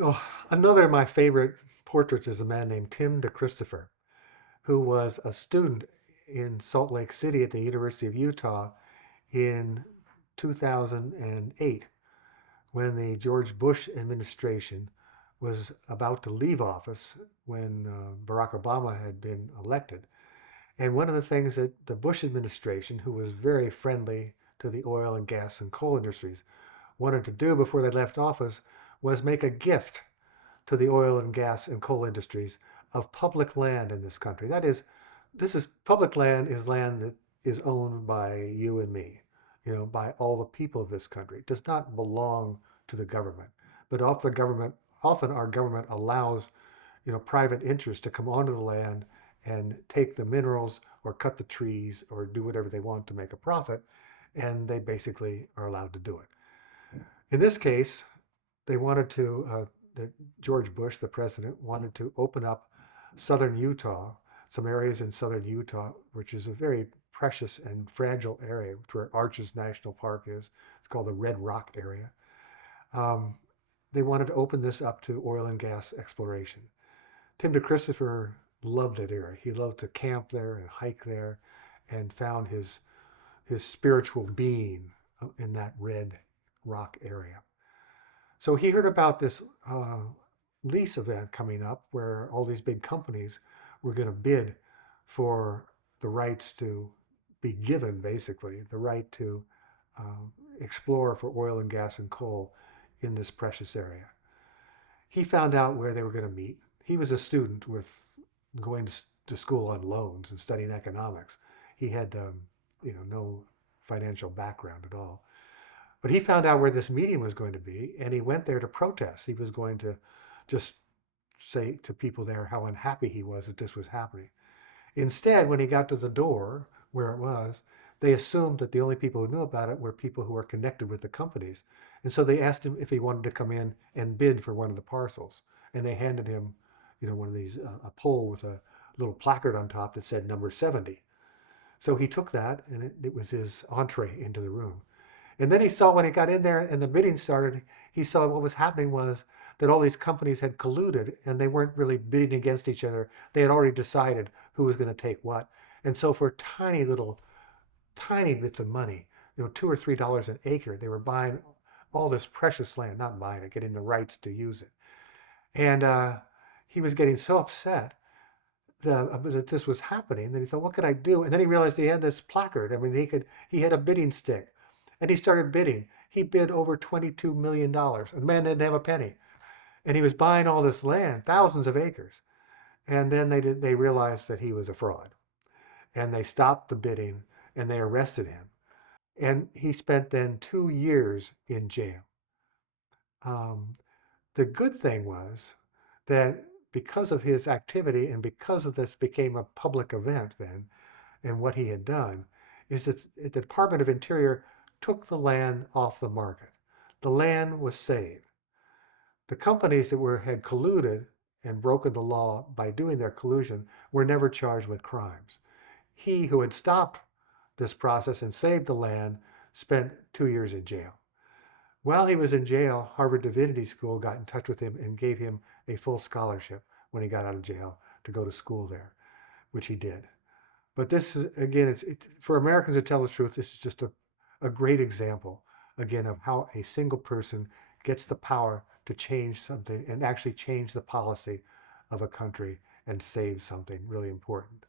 Oh, another of my favorite portraits is a man named Tim DeChristopher, who was a student in Salt Lake City at the University of Utah in 2008 when the George Bush administration was about to leave office when Barack Obama had been elected. And one of the things that the Bush administration, who was very friendly to the oil and gas and coal industries, wanted to do before they left office was make a gift to the oil and gas and coal industries of public land in this country. That is, this is public land is land that is owned by you and me, by all the people of this country. It does not belong to the government, but often our government allows, private interests to come onto the land and take the minerals or cut the trees or do whatever they want to make a profit, and they basically are allowed to do it. In this case, they wanted to, George Bush, the president, wanted to open up southern Utah, some areas in southern Utah, which is a very precious and fragile area, where Arches National Park is. It's called the Red Rock area. Um, they wanted to open this up to oil and gas exploration. Tim DeChristopher loved that area. He loved to camp there and hike there, and found his spiritual being in that red rock area. So he heard about this lease event coming up where all these big companies were going to bid for the rights to be given, basically, the right to explore for oil and gas and coal in this precious area. He found out where they were going to meet. He was a student with going to school on loans and studying economics. He had, no financial background at all. But he found out where this meeting was going to be, and he went there to protest. He was going to just say to people there how unhappy he was that this was happening. Instead, when he got to the door where it was, they assumed that the only people who knew about it were people who were connected with the companies. And so they asked him if he wanted to come in and bid for one of the parcels. And they handed him, one of these, a pole with a little placard on top that said number 70. So he took that, and it was his entree into the room. And then he saw, when he got in there and the bidding started, he saw what was happening was that all these companies had colluded, and they weren't really bidding against each other. They had already decided who was going to take what. And so for tiny bits of money, $2 or $3 an acre, they were buying all this precious land, not buying it, getting the rights to use it. And he was getting so upset that this was happening that he thought, what could I do? And then he realized he had this placard. I mean, he had a bidding stick. And he started bidding. He bid over $22 million. The man didn't have a penny. And he was buying all this land, thousands of acres. And then they realized that he was a fraud. And they stopped the bidding, and they arrested him. And he spent then 2 years in jail. Um, the good thing was that because of his activity and because of this became a public event then, and what he had done, is that the Department of Interior took the land off the market. The land was saved. The companies that had colluded and broken the law by doing their collusion were never charged with crimes. He who had stopped this process and saved the land spent 2 years in jail. While he was in jail, Harvard Divinity School got in touch with him and gave him a full scholarship when he got out of jail to go to school there, which he did. But this is, again, for Americans to tell the truth, this is just a great example, again, of how a single person gets the power to change something and actually change the policy of a country and save something really important.